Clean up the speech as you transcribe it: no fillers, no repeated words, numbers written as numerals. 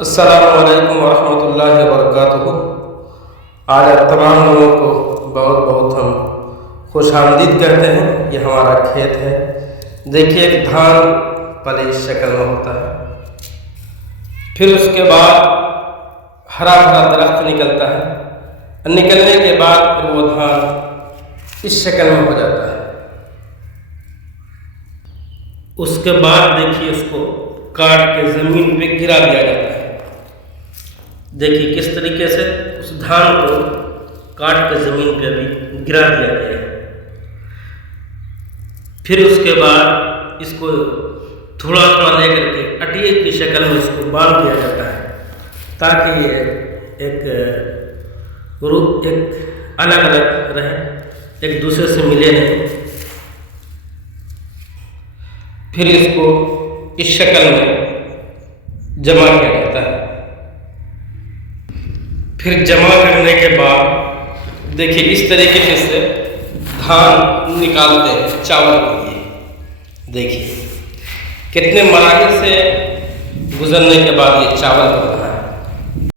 अस्सलामुअलैकुम वरहमतुल्लाहि वबरकातुहू। आज आप तमाम लोगों को बहुत बहुत हम खुशामदीद कहते हैं। ये हमारा खेत है। देखिए, एक धान पहले इस शक्ल में होता है, फिर उसके बाद हरा भरा दरख्त निकलता है। निकलने के बाद फिर वो धान इस शक्ल में हो जाता है। उसके बाद देखिए, उसको काट के ज़मीन पे गिरा दिया जाता है। देखिए किस तरीके से उस धान को काट के ज़मीन पे अभी गिरा दिया गया है। फिर उसके बाद इसको थोड़ा थोड़ा लेकर के अटिए की शक्ल में इसको बांध दिया जाता है, ताकि ये एक रूप एक अलग अलग रहे, एक दूसरे से मिले नहीं। फिर इसको इस शक्ल में जमा किया जाता है। फिर जमा करने के बाद देखिए इस तरीके से धान निकालते हैं चावल के लिए। देखिए कितने मराहिल से गुजरने के बाद ये चावल बनता है।